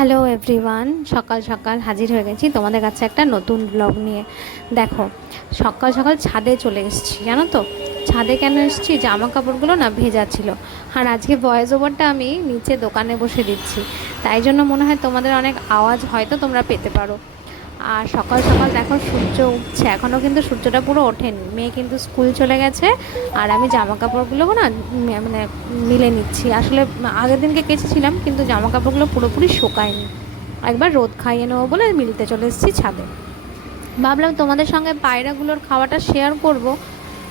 Hello everyone সকাল সকাল হাজির হয়ে গেছি তোমাদের কাছে একটা নতুন ব্লগ নিয়ে। দেখো, সকাল সকাল ছাদে চলে এসেছি, জানো তো? ছাদে কেন এসেছি? জামা কাপড়গুলো না ভেজা ছিল। আর আজকে ভয়েস ওভারটা আমি নিচে দোকানে বসে দিচ্ছি। তাই জন্য মনে হয় তোমাদের অনেক আওয়াজ হয়তো তোমরা পেতে পারো। আর সকাল সকাল দেখো সূর্য উঠছে। এখনও কিন্তু সূর্যটা পুরো ওঠেনি। মেয়ে কিন্তু স্কুল চলে গেছে আর আমি জামা কাপড়গুলো না মানে মিলে নিচ্ছি। আসলে আগের দিনকে কেচেছিলাম, কিন্তু জামা কাপড়গুলো পুরোপুরি শোকায়নি। একবার রোদ খাইয়ে নেব বলে মিলতে চলে এসেছি ছাদে। ভাবলাম তোমাদের সঙ্গে পায়রাগুলোর খাওয়াটা শেয়ার করব,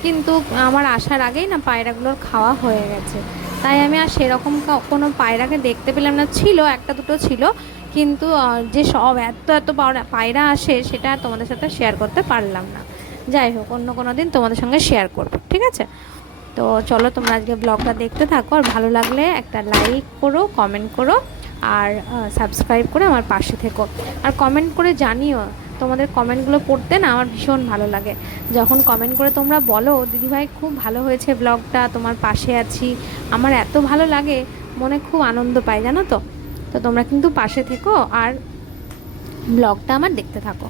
কিন্তু আমার আসার আগেই না পায়রাগুলোর খাওয়া হয়ে গেছে। তাই আমি আর সেরকম কোনো পায়রাকে দেখতে পেলাম না। ছিল, একটা দুটো ছিল কিন্তু যে সব এত এত পায়রা- আসে, সেটা তোমাদের সাথে শেয়ার করতে পারলাম না। যাই হোক, অন্য কোনো দিন তোমাদের সঙ্গে শেয়ার করব, ঠিক আছে? তো চলো, তোমরা আজকে ব্লগটা দেখতে থাকো, আর ভালো লাগলে একটা লাইক করো কমেন্ট করো, আর সাবস্ক্রাইব করে আমার পাশে থেকো। আর কমেন্ট করে জানিও, তোমাদের কমেন্টগুলো পড়তে না আমার ভীষণ ভালো লাগে। যখন কমেন্ট করে তোমরা বলো, দিদিভাই, খুব ভালো হয়েছে ব্লগটা তোমার পাশে আছি। আমার এত ভালো লাগে, মনে খুব আনন্দ পাই, জানো তো? তো তোমরা কিন্তু পাশে থেকো আর ব্লগটা আমার দেখতে থাকো।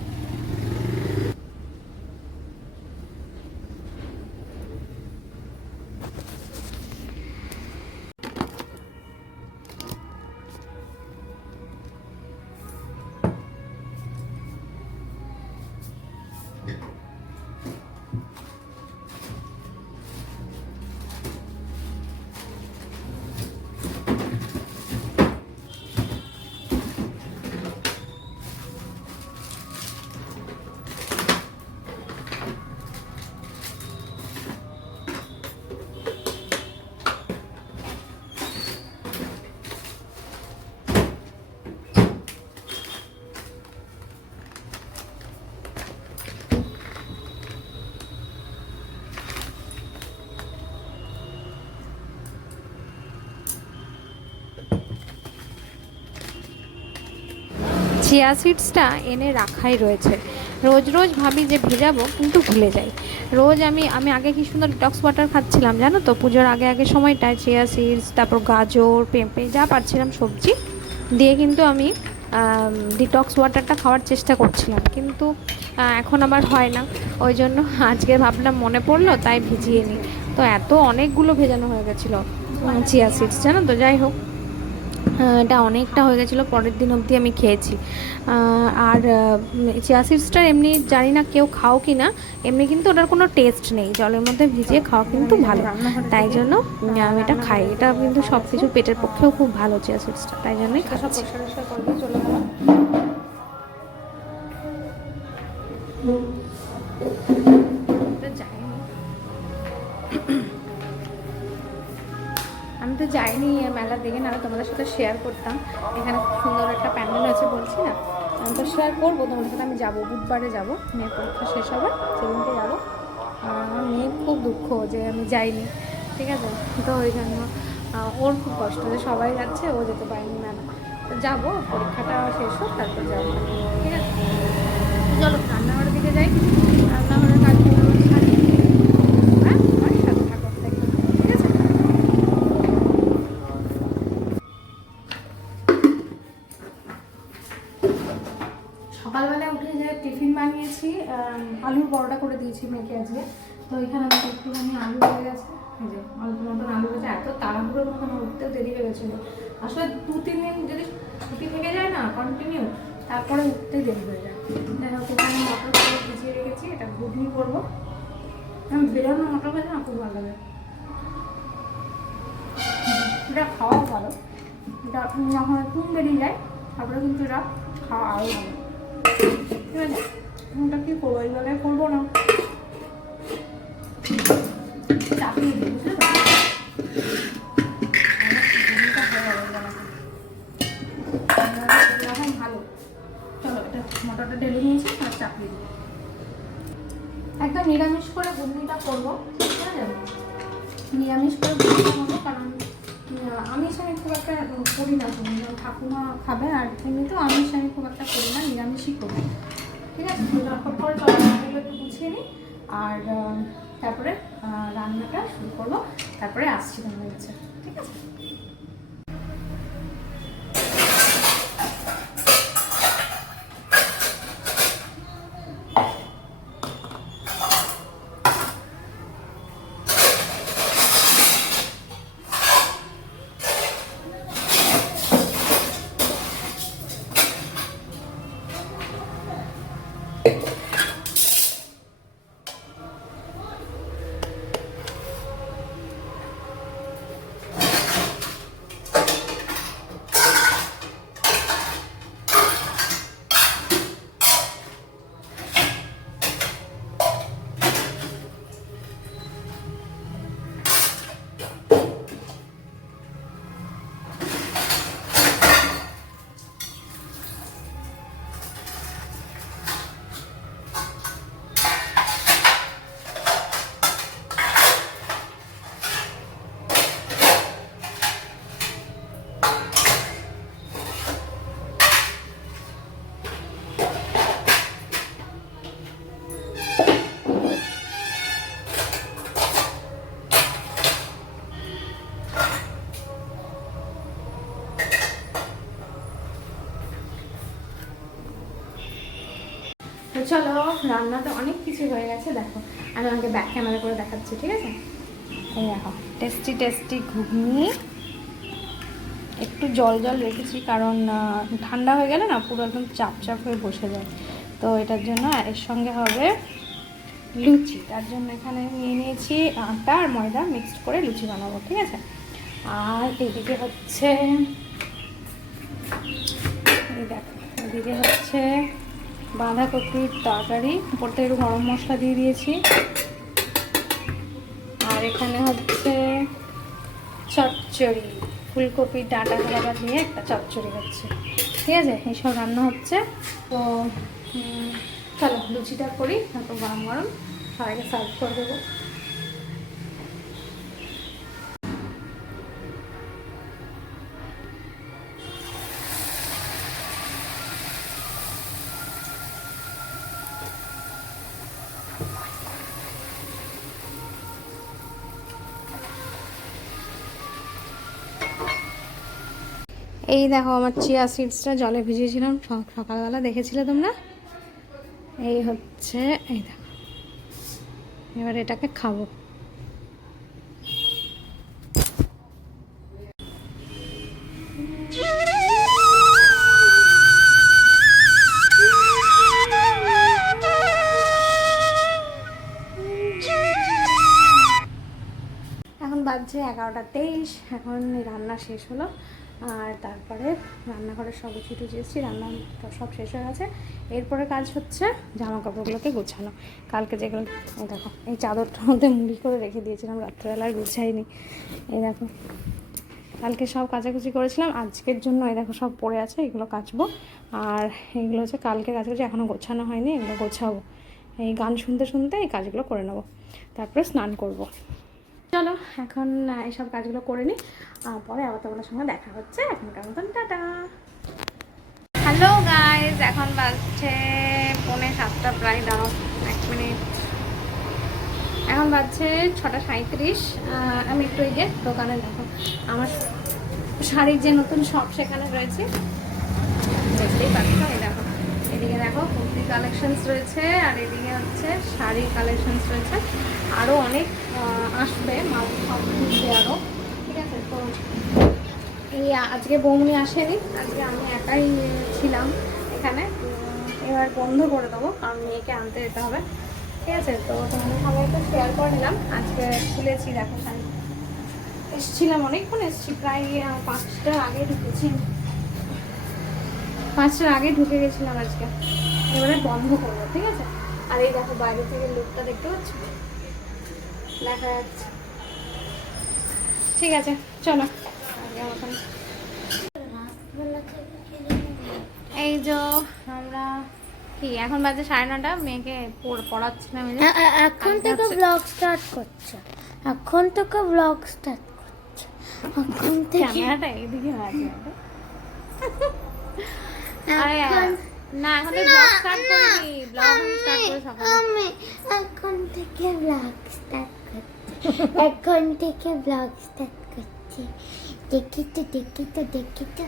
চিয়া সিডসটা এনে রাখাই রয়েছে। রোজ রোজ ভাবি যে ভেজাবো, কিন্তু ভুলে যাই। রোজ আমি আমি আগে কি সুন্দর ডিটক্স ওয়াটার খাচ্ছিলাম, জানো তো? পুজোর আগে আগে সময়টায় চিয়া সিডস, তারপর গাজর, পেঁপে, যা পারছিলাম সবজি দিয়ে কিন্তু আমি ডিটক্স ওয়াটারটা খাওয়ার চেষ্টা করছিলাম। কিন্তু এখন আবার হয় না। ওই জন্য আজকে ভাবলাম মনে পড়ল, তাই ভিজিয়ে নিই। তো এত অনেকগুলো ভেজানো হয়ে গেছিল চিয়া সিডস, জানো তো? যাই হোক। এটা অনেকটা হয়ে গেছিল পরের দিন অবধি আমি খেয়েছি। আর চিয়া সিডসটার এমনি জানি না কেউ খাও কি না এমনি কিন্তু ওটার কোনো টেস্ট নেই জলের মধ্যে ভিজিয়ে খাওয়া কিন্তু ভালো। তাই জন্য আমি এটা খাই। এটা কিন্তু সব কিছু পেটের পক্ষেও খুব ভালো চিয়া সিডসটা তাই জন্যই খাচ্ছি। দেখে না তোমাদের সাথে শেয়ার করতাম। এখানে খুব সুন্দর একটা প্যান্ডেল আছে, বলছি না? আমি তো শেয়ার করব, তোমাদের সাথে আমি যাব, বুধবারে যাব। মেয়ের পরীক্ষা শেষ হবে, সেদিনকে যাব। আমার মেয়ের খুব দুঃখ যে আমি যাইনি, ঠিক আছে? তো ওই জন্য ওর খুব কষ্ট যে সবাই যাচ্ছে, ও যেতে পারেনি তো যাব, পরীক্ষাটা শেষ হোক, তারপর যাব, ঠিক আছে? মেয়েকে আজকে। তো এখানে আমার একটুখানি আলু হয়ে গেছে। যে অল্প মতন আলু হয়েছে, এত তাড়াহুড়োর মতন উঠতেও দেরি হয়ে গেছিল। আসলে দু, তিন দিন যদি ছুটি থেকে যায় না কন্টিনিউ তারপরে উঠতে দেরি হয়ে যায়। যাই হোক, এখানে মটর করে ভিজিয়ে রেখেছি, এটা ঘুগনি করব। আমি বেরোনো মটর ভাজা না, খুব ভালো লাগে। এটা খাওয়াও ভালো। এটা যখন একটু বেরিয়ে যায়, তারপরে কিন্তু এটা খাওয়া আরও ভালো। ঠিক আছে? ওটা কি করব? এই বেলায় করব না। মটরটা ঢেলে নিয়েছি আর চাপিয়ে দিই একদম নিরামিষ করে ঘুগনিটা করব, ঠিক আছে? নিরামিষ করে ঘুগনিটা করব, কারণ আমিষ আমি খুব একটা করি না। ঠাকুমা খাবে আর এমনিতেও আমিষ আমি খুব একটা করি না, নিরামিষই করি। ঠিক আছে? ঝটপট করে চলো একটু গুছিয়ে নিই। আর তারপরে রান্নাটা শুরু করব। তারপরে আসছি তোমাদের কাছে ঠিক আছে? চলো, রান্নাতে অনেক কিছু হয়ে গেছে, দেখো। আমি আমাকে ব্যাক ক্যামেরা করে দেখাচ্ছি, ঠিক আছে? এই দেখো টেস্টি টেস্টি ঘুগনি। একটু জল জল রেখেছি কারণ ঠান্ডা হয়ে গেলে না পুরো একদম চাপ চাপ হয়ে বসে যায়। তো এটার জন্য এর সঙ্গে হবে লুচি। তার জন্য এখানে নিয়ে নিয়েছি আটা আর ময়দা মিক্সড করে লুচি বানাবো, ঠিক আছে? আর এদিকে হচ্ছে দেখো, এদিকে হচ্ছে বাঁধাকপির তরকারি উপর থেকে একটু গরম মশলা দিয়ে দিয়েছি। আর এখানে হচ্ছে চচ্চড়ি ফুলকপির ডাঁটা খাবার দিয়ে একটা চচ্চড়ি হচ্ছে। ঠিক আছে? এইসব রান্না হচ্ছে। তো চলো, লুচিটা করি, তারপর গরম গরম সবাইকে সার্ভ করে দেবো। এই দেখো আমার চিয়া সিডসটা জলে ভিজিয়েছিলাম সকালবেলা দেখেছিলে তোমরা? এই হচ্ছে, এই দেখো। এবার এটাকে খাব। এখন বাজছে এগারোটা তেইশ, এখন রান্না শেষ হলো। আর তারপরে রান্নাঘরের সব কিছু টুচি এসেছি রান্না সব শেষ হয়ে গেছে। এরপরে কাজ হচ্ছে জামা কাপড়গুলোকে গোছানো। কালকে যেগুলো দেখো, এই চাদরটার মধ্যে মুড়ি করে রেখে দিয়েছিলাম রাত্রেবেলায় গুছাইনি। এই দেখো, কালকে সব কাচাকুচি করেছিলাম, আজকের জন্য এই দেখো সব পড়ে আছে, এগুলো কাচবো। আর এগুলো হচ্ছে কালকে কাচাকুচি এখনও গোছানো হয়নি, এগুলো গোছাবো। এই গান শুনতে শুনতে এই কাজগুলো করে নেব। তারপরে স্নান করব। চলো, এখন এইসব কাজগুলো করে নিই পরে আবার তোমাদের সঙ্গে দেখা হচ্ছে। এখনকার মতন টাটা। হ্যালো গাইজ এখন বাজছে পৌনে সাতটা, প্রায় দাঁড়াও এক মিনিট। এখন বাজছে ছটা সাঁত্রিশ আমি একটু এই দোকানে দেখো। আমার শাড়ির যে নতুন শপ সেখানে রয়েছে। এই দেখো এদিকে দেখো, কুর্তি কালেকশনস রয়েছে, আর এদিকে হচ্ছে শাড়ি কালেকশনস রয়েছে। আরও অনেক আসবে, মাল আরও ঠিক আছে, তো এই আজকে বৌমনি আসেনি, আজকে আমি একাই ছিলাম এখানে। এবার বন্ধ করে দেবো, কারণ মেয়েকে আনতে যেতে হবে। ঠিক আছে, তো তোমাদের একটু শেয়ার করে নিলাম। আজকে খুলেছি, দেখো শাড়ি এসেছিলাম অনেকক্ষণ, এসেছি প্রায় পাঁচটার আগে ঢুকেছি। পাঁচটার আগে ঢুকে গেছিলাম আজকে। এবারে বন্ধ করব ঠিক আছে? আর এই দেখো বাইরে থেকে লুকটা দেখতে পাচ্ছ? দেখা যাচ্ছে। ঠিক আছে চলো। এই যে আমরা কি এখন বাজে সাড়ে নটা মেয়েকে পড়- পড়াচ্ছিলাম এখন থেকে ব্লগ স্টার্ট করছে। এখন থেকে ব্লগ স্টার্ট করছে। এখন থেকে ক্যামেরাটা এইদিকে আছে না এখন ব্লগ স্টার্ট করিনি ব্লগ স্টার্ট করে সকালে। আমি এখন থেকে ব্লগ স্টার্ট করছি। এখন থেকে ব্লগ স্টার্ট করছি। দেখি তো দেখি তো দেখি তো।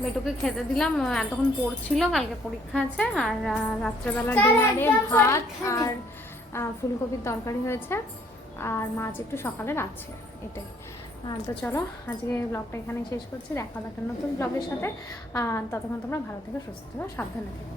মেটুকে খেতে দিলাম এতক্ষণ পড়ছিল কালকে পরীক্ষা আছে আর রাত্রেবেলা ডিনারে ভাত আর ফুলকপির তরকারি হয়েছে। আর মাছ একটু সকালের আছে এটাই। আহ, তো চলো আজকে ব্লগটা এখানেই শেষ করছি। দেখা দেখার নতুন ব্লগের সাথে। ততক্ষণ তোমরা ভালো থেকে সুস্থ থেকো সাবধানে থেকো।